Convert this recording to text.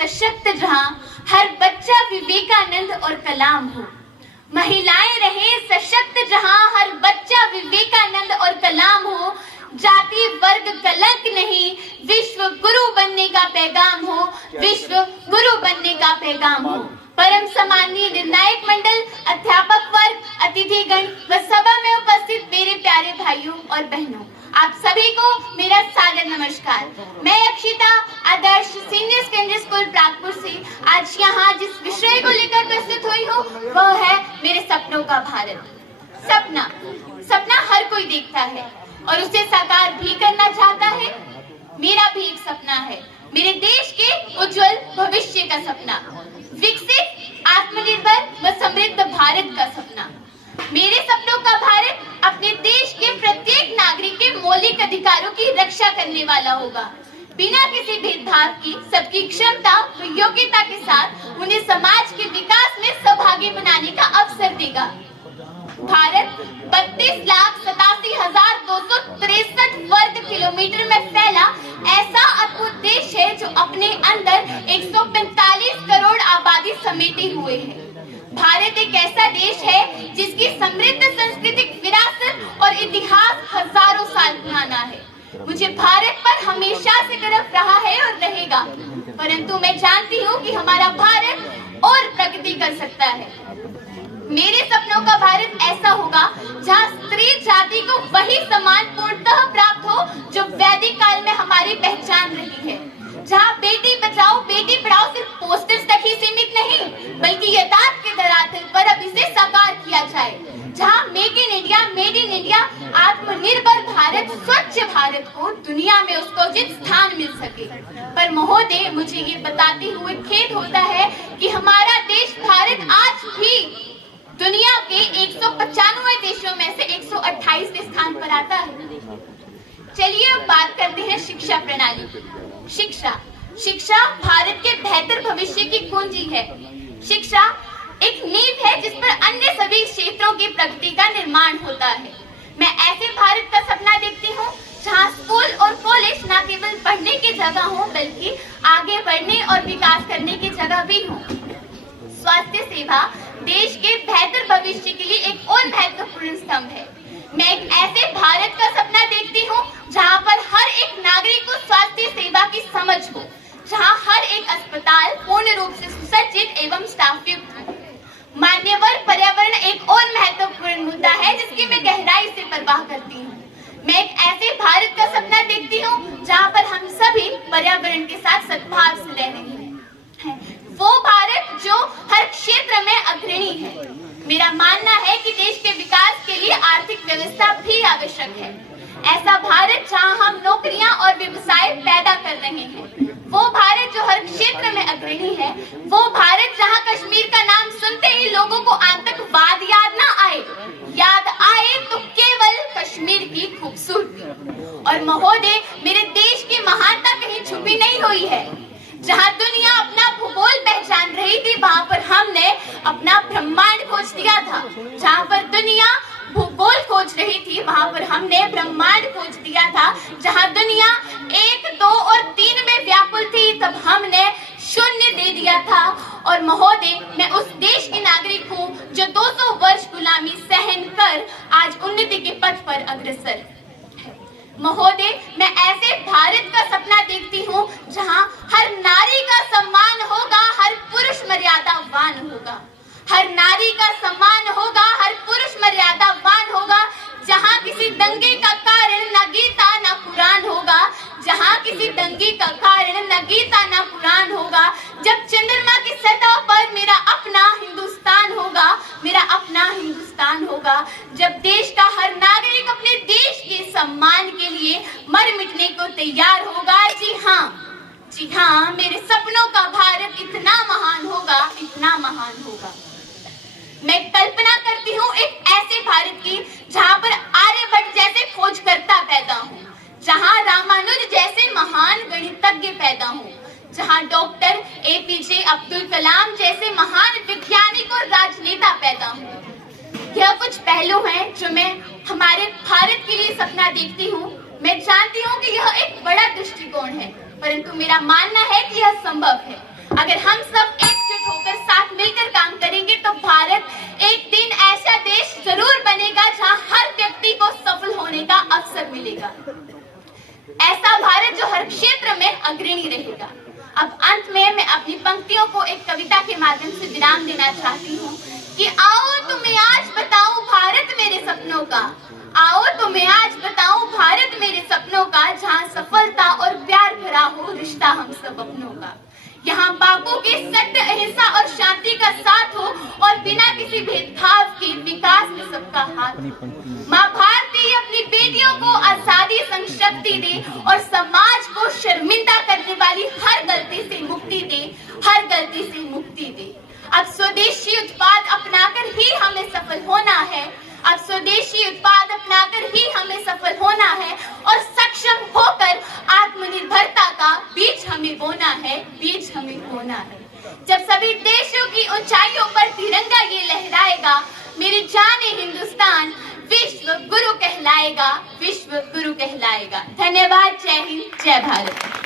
सशक्त जहां हर बच्चा विवेकानंद और कलाम हो। महिलाएं रहे सशक्त जहां हर बच्चा विवेकानंद और कलाम हो। जाति वर्ग कलंक नहीं, विश्व गुरु बनने का पैगाम हो, विश्व गुरु बनने का पैगाम हो। परम सम्माननीय निर्णायक मंडल, अध्यापक वर्ग, अतिथिगण व सभा में उपस्थित मेरे प्यारे भाइयों और बहनों, आप सभी को मेरा सादर नमस्कार। मैं अक्षिता आदर्श सीनियर सेकेंडरी स्कूल प्रागपुर से आज यहाँ जिस विषय को लेकर प्रस्तुत हुई हूँ वह है मेरे सपनों का भारत। सपना हर कोई देखता है और उसे साकार भी करना चाहता है। मेरा भी एक सपना है, मेरे देश के उज्जवल भविष्य का सपना, विकसित, आत्मनिर्भर व समृद्ध भारत का सपना। मेरे सपनों का भारत अपने देश के प्रत्येक नागरिक के मौलिक अधिकारों की रक्षा करने वाला होगा, बिना किसी भेदभाव की सबकी क्षमता व योग्यता के साथ उन्हें समाज के विकास में सहभागी बनाने का अवसर देगा। भारत 32,87,263 वर्ग किलोमीटर में फैला ऐसा अद्भुत देश है जो अपने अंदर 145 करोड़ आबादी समेटे हुए है। भारत एक ऐसा देश है जिसकी समृद्ध सांस्कृतिक विरासत और इतिहास हजारों साल पुराना है। मुझे भारत पर हमेशा से गर्व रहा है और रहेगा, परंतु मैं जानती हूँ कि हमारा भारत और प्रगति कर सकता है। मेरे सपनों का भारत ऐसा होगा जहाँ स्त्री जाति को वही सम्मान पूर्णतः प्राप्त हो जो वैदिक काल में हमारी पहचान रही है, जहाँ बेटी बचाओ बेटी पढ़ाओ सिर्फ पोस्टर्स तक ही सीमित नहीं बल्कि यथार्थ के धरातल पर अब इसे साकार किया जाए, जहाँ मेक इन इंडिया आत्मनिर्भर भारत स्वच्छ भारत को दुनिया में उसको उचित स्थान मिल सके। पर महोदय, मुझे ये बताते हुए खेद होता है कि हमारा देश भारत आज भी दुनिया के 195 देशों में से 128 स्थान पर आता है। चलिए अब बात करते हैं शिक्षा प्रणाली की। शिक्षा भारत के बेहतर भविष्य की कुंजी है। शिक्षा एक नींव है जिस पर अन्य सभी क्षेत्रों की प्रगति का निर्माण होता है। मैं ऐसे भारत का सपना देखती हूँ जहाँ स्कूल और कॉलेज न केवल पढ़ने की जगह हो बल्कि आगे बढ़ने और विकास करने की जगह भी हो। स्वास्थ्य सेवा देश के बेहतर भविष्य के लिए एक और महत्वपूर्ण स्तंभ है। मैं एक ऐसे भारत का सपना देखती हूँ जहाँ पर हर एक नागरिक को स्वास्थ्य सेवा की समझ हो, जहाँ हर एक अस्पताल पूर्ण रूप से सुसज्जित एवं स्टाफ युक्त हो। मान्यवर पर्यावरण एक और महत्वपूर्ण मुद्दा है जिसकी मैं गहराई से परवाह करती हूँ। मैं एक ऐसे भारत का सपना देखती हूँ जहाँ पर हम सभी पर्यावरण के साथ सद्भाव से रह रहे हैं। वो भारत जो हर क्षेत्र में अग्रणी है। मेरा मानना है कि देश के विकास के लिए आर्थिक व्यवस्था भी आवश्यक है। ऐसा भारत जहां हम नौकरियां और व्यवसाय पैदा कर रहे हैं। वो भारत जो हर क्षेत्र में अग्रणी है। वो भारत जहां कश्मीर का नाम सुनते ही लोगों को आतंकवाद याद ना आए, याद आए तो केवल कश्मीर की खूबसूरती। और महोदय, मेरे देश की महानता कहीं छुपी नहीं हुई है। जहाँ दुनिया अपना भूगोल पहचान रही थी वहाँ पर हमने अपना ब्रह्मांड खोज दिया था। जहाँ पर दुनिया भूगोल खोज रही थी वहाँ पर हमने ब्रह्मांड खोज दिया था। जहाँ दुनिया 1, 2 और 3 में व्याकुल थी तब हमने 0 दे दिया था। और महोदय, मैं उस देश की नागरिक हूँ जो 200 वर्ष गुलामी सहन कर आज उन्नति के पथ पर अग्रसर। महोदय, मैं ऐसे भारत का सपना देखती हूँ जहाँ हर नारी का सम्मान होगा, हर पुरुष मर्यादावान होगा। हर नारी का सम्मान होगा, हर पुरुष मर्यादावान होगा। जहाँ किसी दंगे का कारण न गीता न पुराण होगा, जहाँ किसी दंगे का कारण न गीता न पुराण होगा। जब चंद्रमा की सतह पर मेरा अपना हिंदुस्तान होगा, मेरा अपना हिंदुस्तान होगा। जब देश का हर नागरिक अपने देश के सम्मान के लिए मर मिटने को तैयार होगा। जी हाँ, मेरे सपनों का भारत इतना महान होगा, इतना महान होगा। मैं कल्पना करती हूँ एक ऐसे भारत की जहाँ पर आर्यभट्ट जैसे खोजकर्ता पैदा हो, जहाँ रामानुज जैसे महान गणितज्ञ पैदा हो, जहाँ डॉक्टर APJ अब्दुल कलाम जैसे महान वैज्ञानिक और राजनेता पैदा हो। यह कुछ पहलू हैं जो मैं हमारे भारत के लिए सपना देखती हूँ। मैं जानती हूँ कि यह एक बड़ा दृष्टिकोण है, परंतु मेरा मानना है कि यह संभव है। अगर हम सब एकजुट होकर साथ मिलकर काम करेंगे तो भारत एक दिन ऐसा देश जरूर बनेगा जहां हर व्यक्ति को सफल होने का अवसर मिलेगा। ऐसा भारत जो हर क्षेत्र में अग्रणी रहेगा। अब अंत में मैं अपनी पंक्तियों को एक कविता के माध्यम से विराम देना चाहती हूँ कि आओ तुम्हें आज बताऊं भारत मेरे सपनों का, आओ तुम्हें आज बताऊं भारत मेरे सपनों का, जहां सफलता और प्यार भरा हो रिश्ता हम सब अपनों का। यहाँ बापू के सत्य, अहिंसा और शांति का साथ हो और बिना किसी भेदभाव के विकास में सबका हाथ हो। माँ भारती अपनी बेटियों को आजादी संग शक्ति दे और समाज को शर्मिंदा करने वाली हर गलती से मुक्ति दे, हर गलती से मुक्ति दे। अब स्वदेशी उत्पाद अपनाकर ही हमें सफल होना है, अब स्वदेशी उत्पाद अपनाकर ही हमें सफल होना है और सक्षम होकर आत्मनिर्भरता का बीज हमें बोना है, बीज हमें बोना है। जब सभी देशों की ऊंचाइयों पर तिरंगा ये लहराएगा, मेरे जाने हिंदुस्तान विश्व गुरु कहलाएगा, विश्व गुरु कहलाएगा। धन्यवाद। जय हिंद, जय भारत।